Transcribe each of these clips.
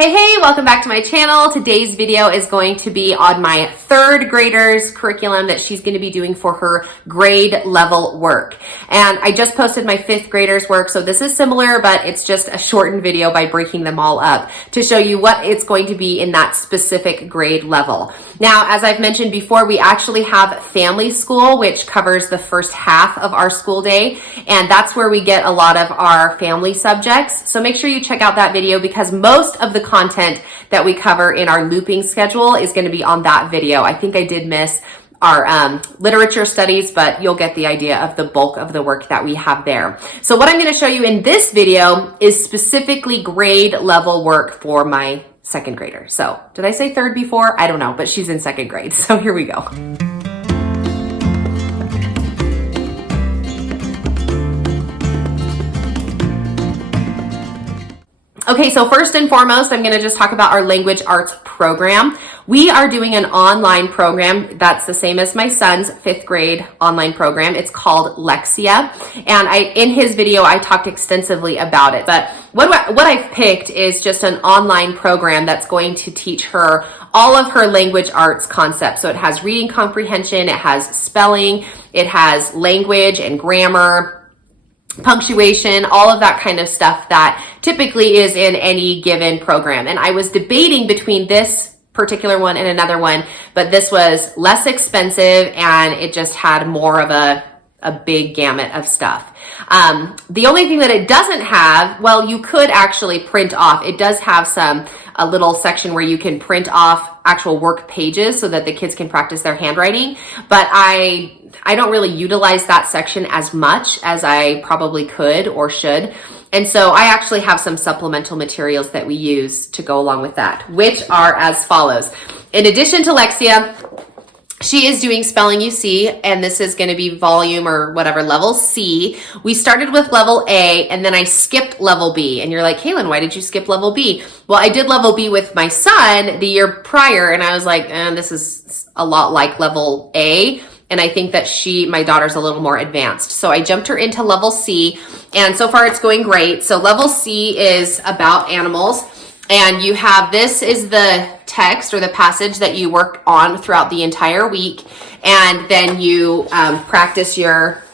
Hey, welcome back to my channel. Today's video is going to be on my third grader's curriculum that she's going to be doing for her grade level work. And I just posted my fifth grader's work, so this is similar, but it's just a shortened video by breaking them all up to show you what it's going to be in that specific grade level. Now, as I've mentioned before, we actually have family school, which covers the first half of our school day, and that's where we get a lot of our family subjects. So make sure you check out that video because most of the content that we cover in our looping schedule is going to be on that video. I think I did miss our literature studies, but you'll get the idea of the bulk of the work that we have there. So what I'm going to show you in this video is specifically grade level work for my second grader. So did I say third before? I don't know, but she's in second grade. So here we go. Okay, so first and foremost, I'm going to just talk about our language arts program. We are doing an online program that's the same as my son's fifth grade online program. It's called Lexia, and in his video, I talked extensively about it. But what I've picked is just an online program that's going to teach her all of her language arts concepts. So it has reading comprehension, it has spelling, it has language and grammar, punctuation, all of that kind of stuff that typically is in any given program. And I was debating between this particular one and another one, but this was less expensive and it just had more of a big gamut of stuff. The only thing that it doesn't have, well, you could actually print off. It does have a little section where you can print off actual work pages so that the kids can practice their handwriting. But I don't really utilize that section as much as I probably could or should. And so I actually have some supplemental materials that we use to go along with that, which are as follows. In addition to Lexia, she is doing spelling UC, and this is going to be volume or whatever, level C. We started with level A, and then I skipped level B. And you're like, Kaylin, why did you skip level B? Well, I did level B with my son the year prior, and I was like, this is a lot like level A. And I think that my daughter's a little more advanced. So I jumped her into level C, and so far it's going great. So level C is about animals. And you have, this is the text or the passage that you work on throughout the entire week. And then you practice your,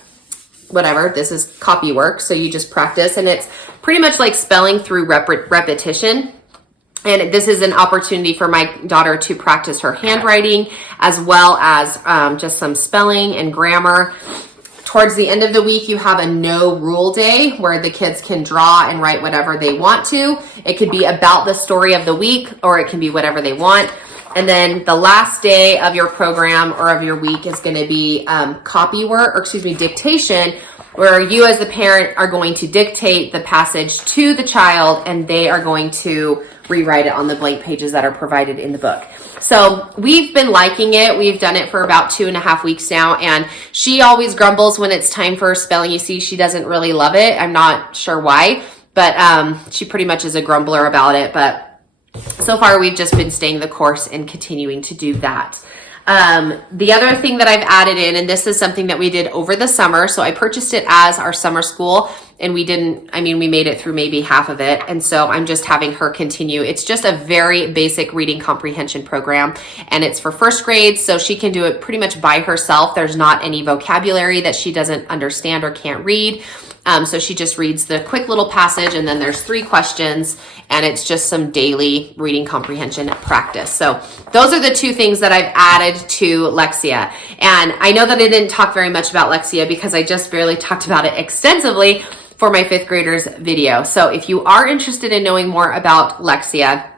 whatever, this is copy work. So you just practice, and it's pretty much like spelling through repetition. And this is an opportunity for my daughter to practice her handwriting as well as just some spelling and grammar. Towards the end of the week, you have a no rule day where the kids can draw and write whatever they want to. It could be about the story of the week, or it can be whatever they want. And then the last day of your program or of your week is going to be dictation, where you as the parent are going to dictate the passage to the child, and they are going to rewrite it on the blank pages that are provided in the book. So we've been liking it. We've done it for about 2.5 weeks now, and she always grumbles when it's time for spelling. You see, she doesn't really love it. I'm not sure why, but she pretty much is a grumbler about it. But so far, we've just been staying the course and continuing to do that. The other thing that I've added in, and this is something that we did over the summer. So I purchased it as our summer school, and we made it through maybe half of it. And so I'm just having her continue. It's just a very basic reading comprehension program, and it's for first grade. So she can do it pretty much by herself. There's not any vocabulary that she doesn't understand or can't read. So she just reads the quick little passage, and then there's 3 questions, and it's just some daily reading comprehension practice. So those are the 2 things that I've added to Lexia. And I know that I didn't talk very much about Lexia because I just barely talked about it extensively for my 5th graders video. So if you are interested in knowing more about Lexia,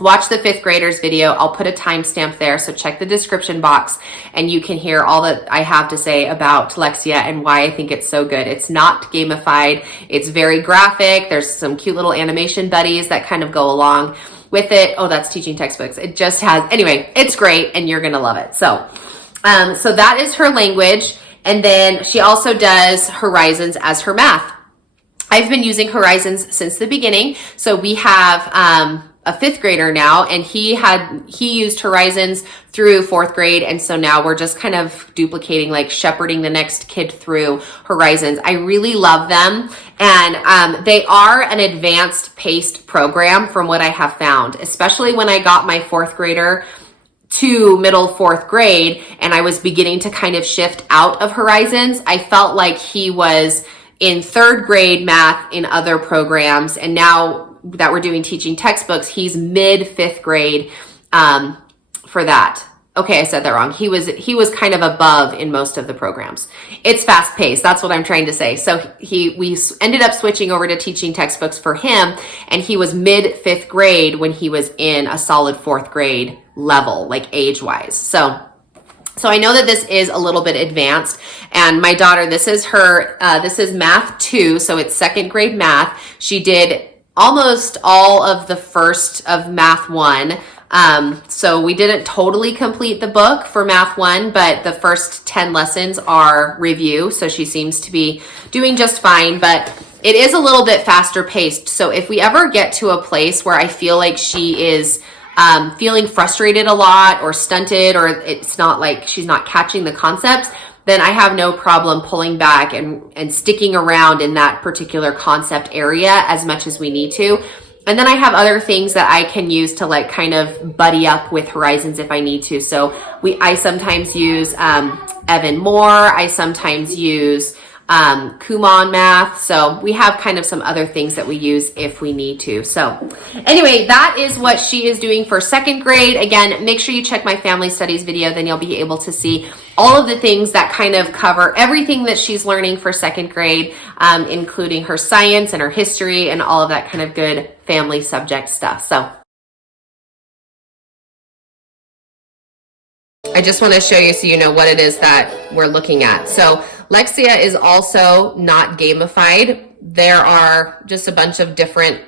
watch the 5th graders video. I'll put a timestamp there, so check the description box and you can hear all that I have to say about Lexia and why I think it's so good. It's not gamified. It's very graphic. There's some cute little animation buddies that kind of go along with it. Oh, that's teaching textbooks. It just has, anyway, it's great and you're going to love it. So that is her language. And then she also does Horizons as her math. I've been using Horizons since the beginning. So we have a fifth grader now, and he used Horizons through fourth grade. And so now we're just kind of duplicating, like shepherding the next kid through Horizons. I really love them. And they are an advanced paced program from what I have found, especially when I got my fourth grader to middle fourth grade and I was beginning to kind of shift out of Horizons. I felt like he was in third grade math in other programs, and now that we're doing teaching textbooks, he's mid fifth grade for that. Okay, I said that wrong. He was kind of above in most of the programs. It's fast paced. That's what I'm trying to say. So we ended up switching over to teaching textbooks for him, and he was mid fifth grade when he was in a solid fourth grade level, like age wise. So I know that this is a little bit advanced, and my daughter, this is math 2. So it's second grade math. She did almost all of the first of math 1. So we didn't totally complete the book for math 1, but the first 10 lessons are review. So she seems to be doing just fine, but it is a little bit faster paced. So if we ever get to a place where I feel like she is feeling frustrated a lot or stunted, or it's not like she's not catching the concepts, then I have no problem pulling back and sticking around in that particular concept area as much as we need to. And then I have other things that I can use to like kind of buddy up with Horizons if I need to. So I sometimes use Evan Moore. I sometimes use Kumon math. So we have kind of some other things that we use if we need to. So anyway, that is what she is doing for second grade. Again, make sure you check my family studies video, then you'll be able to see all of the things that kind of cover everything that she's learning for second grade, including her science and her history and all of that kind of good family subject stuff. So I just want to show you so you know what it is that we're looking at. So Lexia is also not gamified. There are just a bunch of different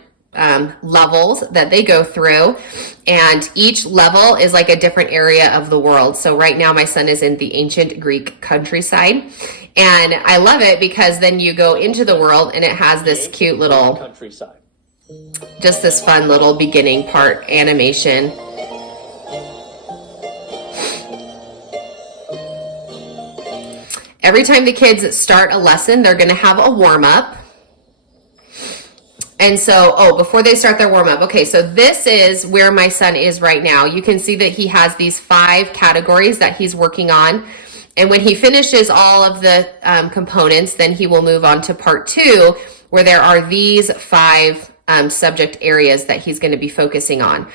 levels that they go through, and each level is like a different area of the world. So right now my son is in the ancient Greek countryside, and I love it because then you go into the world and it has this cute little countryside, just this fun little beginning part animation. Every time the kids start a lesson, they're going to have a warm-up. And so, before they start their warm-up, okay, so this is where my son is right now. You can see that he has these 5 categories that he's working on. And when he finishes all of the components, then he will move on to part 2, where there are these 5 subject areas that he's going to be focusing on.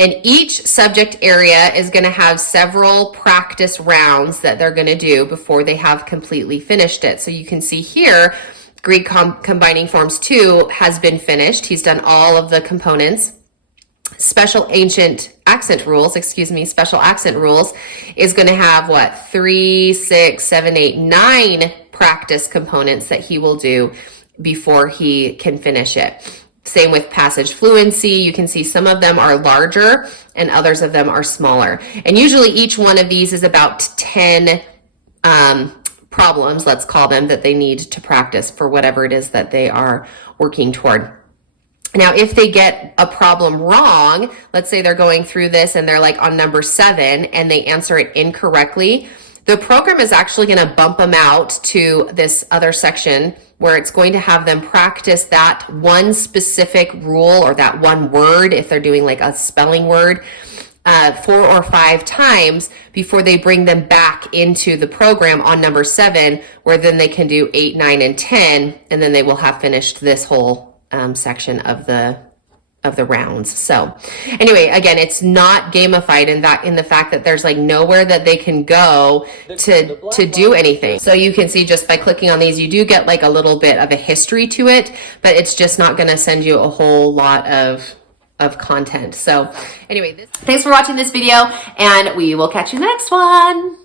And each subject area is going to have several practice rounds that they're going to do before they have completely finished it. So you can see here, Greek Combining Forms 2 has been finished. He's done all of the components. Special Accent Rules is going to have 3, 6, 7, 8, 9 practice components that he will do before he can finish it. Same with passage fluency. You can see some of them are larger and others of them are smaller. And usually each one of these is about 10 problems, let's call them, that they need to practice for whatever it is that they are working toward. Now, if they get a problem wrong, let's say they're going through this and they're like on number 7 and they answer it incorrectly, the program is actually going to bump them out to this other section where it's going to have them practice that one specific rule or that one word, if they're doing like a spelling word, 4 or 5 times before they bring them back into the program on number 7, where then they can do 8, 9, and 10, and then they will have finished this whole section of the rounds. So anyway, again, it's not gamified in the fact that there's like nowhere that they can go to do anything. So you can see just by clicking on these, you do get like a little bit of a history to it, but it's just not going to send you a whole lot of content. So anyway, thanks for watching this video, and we will catch you in the next one.